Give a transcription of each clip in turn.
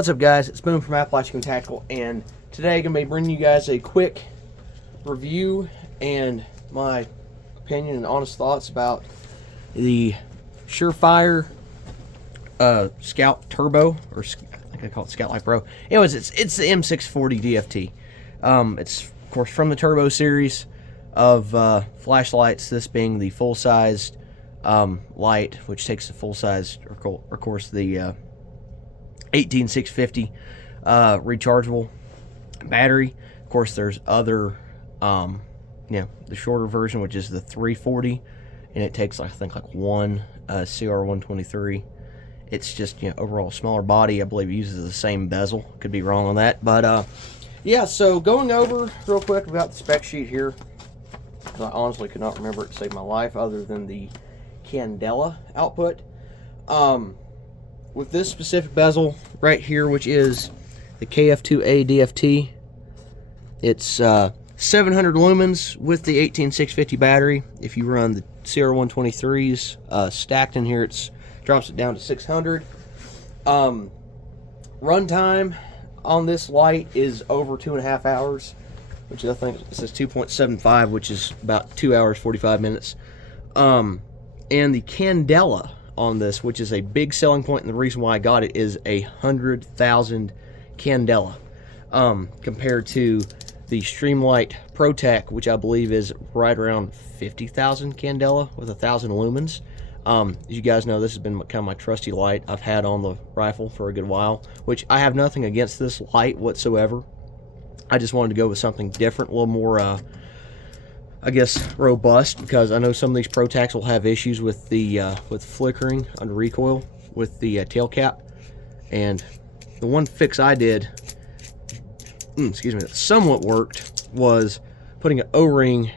What's up, guys? It's Boom from Appalachian Tactical, and today I'm going to be bringing you guys a quick review and my opinion and honest thoughts about the Surefire Scout Turbo, or I think I call it Scout Light Pro. Anyways, it's the M640DFT. It's, of course, from the Turbo series of flashlights, this being the full-sized light, which takes the full-size, of course, the 18650 rechargeable battery. Of course, there's other, the shorter version, which is the 340, and it takes, I think, like one CR123. It's just, overall smaller body. I believe it uses the same bezel. Could be wrong on that, but yeah. So going over real quick, we've got the spec sheet here. I honestly could not remember it to save my life, other than the Candela output. With this specific bezel right here, which is the KF2A DFT, it's 700 lumens with the 18650 battery. If you run the CR123s stacked in here, it drops it down to 600. Runtime on this light is over 2.5 hours, which I think it says 2.75, which is about 2 hours 45 minutes. And the Candela on this, which is a big selling point, and the reason why I got it, is 100,000 Candela, compared to the Streamlight ProTech, which I believe is right around 50,000 Candela with 1,000 lumens. As you guys know, this has been kind of my trusty light I've had on the rifle for a good while, which I have nothing against this light whatsoever. I just wanted to go with something different, a little more I guess robust, because I know some of these ProTechs will have issues with the with flickering under recoil with the tail cap. And the one fix I did, excuse me, that somewhat worked, was putting an O-ring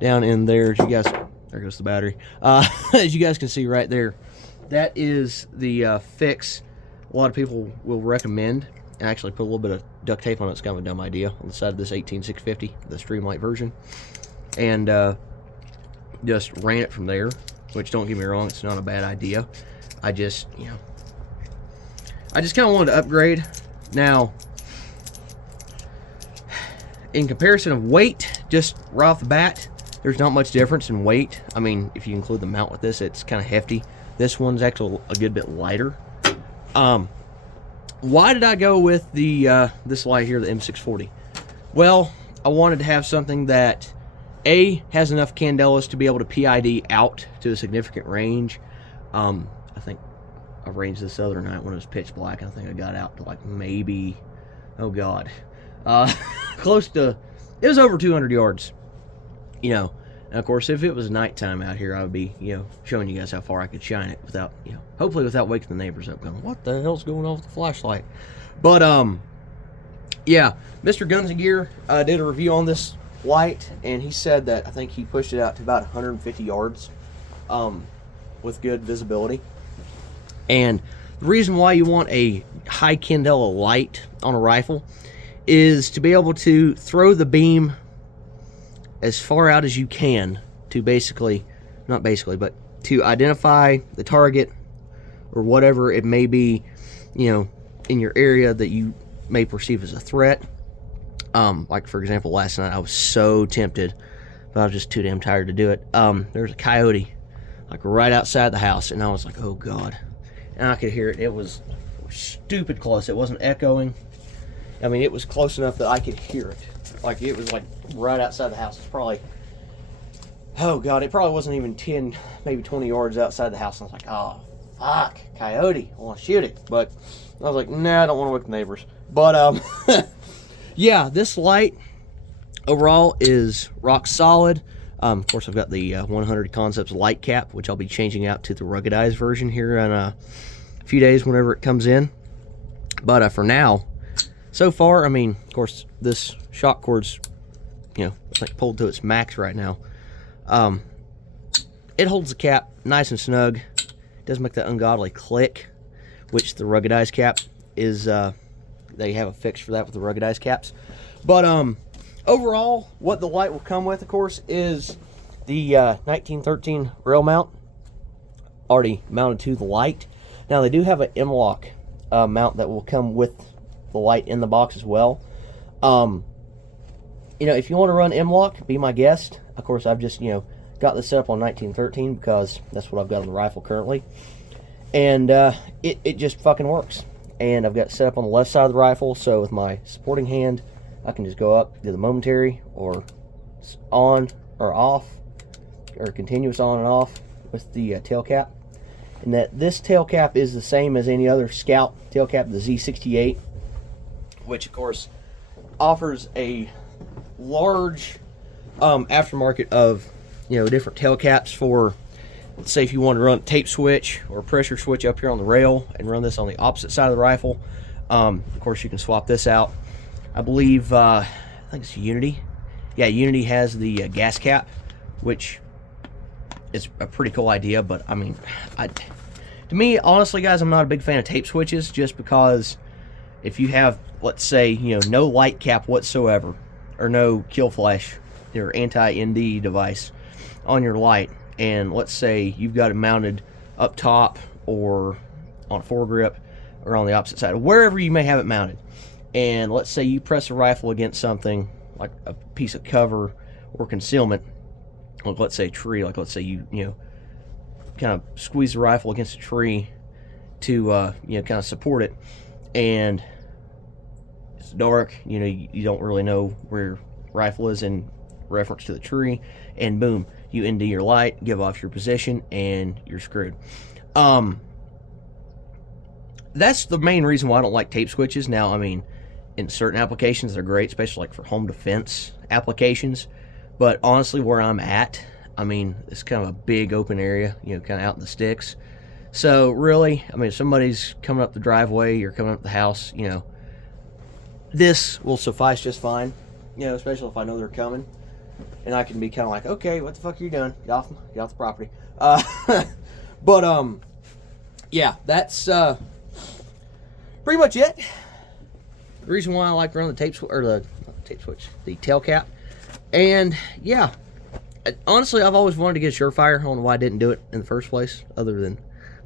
down in there. As you guys, there goes the battery. As you guys can see right there, that is the fix a lot of people will recommend. And actually put a little bit of duct tape on it. It's kind of a dumb idea, on the side of this 18650, the Streamlight version, and just ran it from there. Which, don't get me wrong, it's not a bad idea. I just, I just kind of wanted to upgrade. Now, in comparison of weight, just right off the bat, there's not much difference in weight. I mean, if you include the mount with this, it's kind of hefty. This one's actually a good bit lighter. Why did I go with the this light here, the M640? Well, I wanted to have something that has enough candelas to be able to PID out to a significant range. I think I ranged this other night when it was pitch black. I think I got out to like maybe, oh god, close to, it was over 200 yards. And of course, if it was nighttime out here, I would be, showing you guys how far I could shine it without, hopefully without waking the neighbors up going, what the hell's going on with the flashlight? But, yeah, Mr. Guns and Gear did a review on this light, and he said that I think he pushed it out to about 150 yards with good visibility. And the reason why you want a high candela light on a rifle is to be able to throw the beam as far out as you can to basically, not basically, but to identify the target or whatever it may be, in your area that you may perceive as a threat. Like, for example, last night I was so tempted, but I was just too damn tired to do it. There's a coyote, like, right outside the house, and I was like, oh god. And I could hear it. It was stupid close. It wasn't echoing. I mean, it was close enough that I could hear it. Like, it was like right outside the house. It's probably, oh god, it probably wasn't even 10, maybe 20 yards outside the house. And I was like, oh fuck, coyote, I want to shoot it. But I was like, nah, I don't want to wake the neighbors. But yeah, this light overall is rock solid. Of course, I've got the 100 Concepts light cap, which I'll be changing out to the ruggedized version here in a few days whenever it comes in. But for now, so far, I mean, of course, this shock cord's, it's like pulled to its max right now. It holds the cap nice and snug. It doesn't make that ungodly click, which the ruggedized cap is, they have a fix for that with the ruggedized caps. But overall, what the light will come with, of course, is the 1913 rail mount already mounted to the light. Now, they do have an M-lock mount that will come with the light in the box as well. You know, if you want to run M-Lock, be my guest. Of course, I've just, you know, got this set up on 1913 because that's what I've got on the rifle currently. And it just fucking works. And I've got it set up on the left side of the rifle, so with my supporting hand, I can just go up, do the momentary, or on or off, or continuous on and off with the tail cap. And that this tail cap is the same as any other Scout tail cap, the Z68, which of course offers a large aftermarket of, you know, different tail caps for, say, if you want to run a tape switch or a pressure switch up here on the rail and run this on the opposite side of the rifle. Of course, you can swap this out. I believe, I think it's Unity. Yeah, Unity has the gas cap, which is a pretty cool idea, but I mean, to me, honestly, guys, I'm not a big fan of tape switches, just because if you have, let's say, you know, no light cap whatsoever, or no kill flash, your anti-ND device on your light, and let's say you've got it mounted up top or on a foregrip or on the opposite side, wherever you may have it mounted, and let's say you press a rifle against something like a piece of cover or concealment, like let's say a tree, like let's say you know, kind of squeeze the rifle against a tree to you know, kind of support it, and it's dark, you know, you don't really know where your rifle is in reference to the tree, and boom, you ND your light, give off your position, and you're screwed. That's the main reason why I don't like tape switches. Now, I mean, in certain applications they're great, especially like for home defense applications, but honestly, where I'm at, I mean, it's kind of a big open area, you know, kind of out in the sticks. So really, I mean, if somebody's coming up the driveway or coming up the house, you know, this will suffice just fine, you know, especially if I know they're coming, and I can be kind of like, okay, what the fuck are you doing? Get off the property. But yeah, that's pretty much it. The reason why I like to run the tape switch, or the tail cap. And yeah, honestly, I've always wanted to get a Surefire. I don't know why I didn't do it in the first place, other than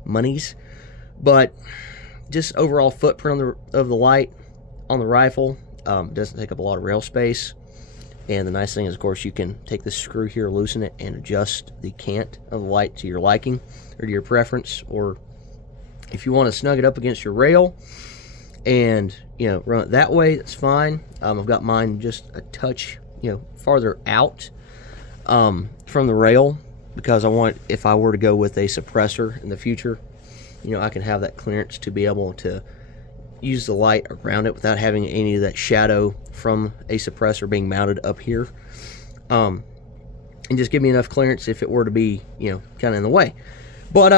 monies. But just overall footprint of the light on the rifle, doesn't take up a lot of rail space. And the nice thing is, of course, you can take this screw here, loosen it, and adjust the cant of the light to your liking or to your preference. Or if you want to snug it up against your rail and, you know, run it that way, that's fine. I've got mine just a touch, you know, farther out from the rail, because I want, if I were to go with a suppressor in the future, you know, I can have that clearance to be able to use the light around it without having any of that shadow from a suppressor being mounted up here, and just give me enough clearance if it were to be, you know, kind of in the way. But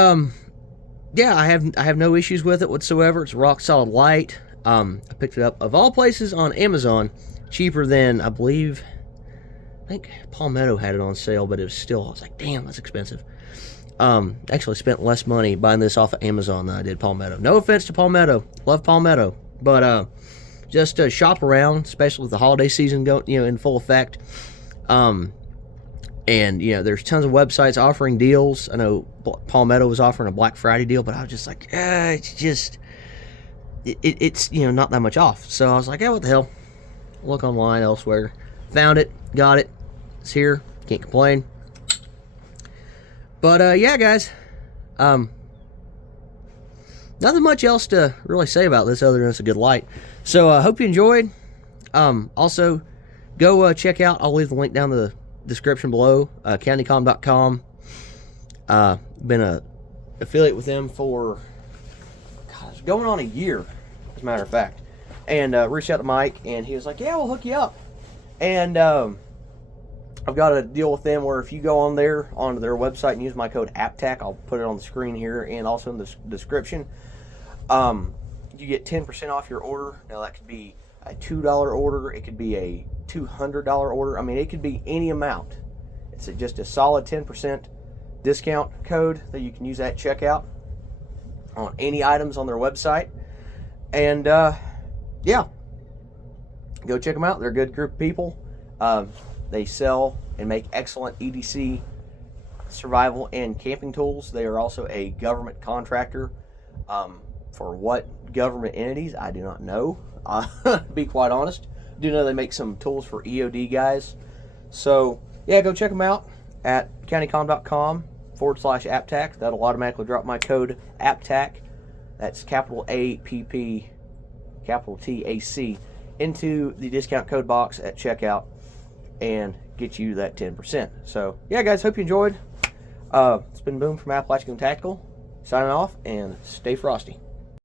yeah, I have no issues with it whatsoever. It's a rock solid light. I picked it up, of all places, on Amazon, cheaper than, I believe, I think Palmetto had it on sale, but it was still, I was like, damn, that's expensive. Actually spent less money buying this off of Amazon than I did Palmetto. No offense to Palmetto, love Palmetto, but just to shop around, especially with the holiday season going, you know, in full effect. And you know, there's tons of websites offering deals. I know Palmetto was offering a Black Friday deal, but I was just like, it's just, it's you know, not that much off. So I was like, what the hell? Look online elsewhere, found it, got it. It's here, can't complain. But yeah, guys, nothing much else to really say about this other than it's a good light. So I hope you enjoyed. Also, go check out, I'll leave the link down in the description below, countycom.com. Been a affiliate with them for, gosh, going on a year, as a matter of fact. And reached out to Mike, and he was like, yeah, we'll hook you up. And I've got a deal with them where if you go on there, onto their website, and use my code APTAC, I'll put it on the screen here and also in the description, you get 10% off your order. Now, that could be a $2 order. It could be a $200 order. I mean, it could be any amount. It's just a solid 10% discount code that you can use at checkout on any items on their website. And, yeah, go check them out. They're a good group of people. They sell and make excellent EDC survival and camping tools. They are also a government contractor. For what government entities, I do not know. To be quite honest, I do know they make some tools for EOD guys. So yeah, go check them out at countycom.com/apptac. That'll automatically drop my code apptac. That's capital APP, capital TAC, into the discount code box at checkout and get you that 10%. So yeah, guys, hope you enjoyed. It's been Boom from Appalachian Tactical, signing off, and stay frosty.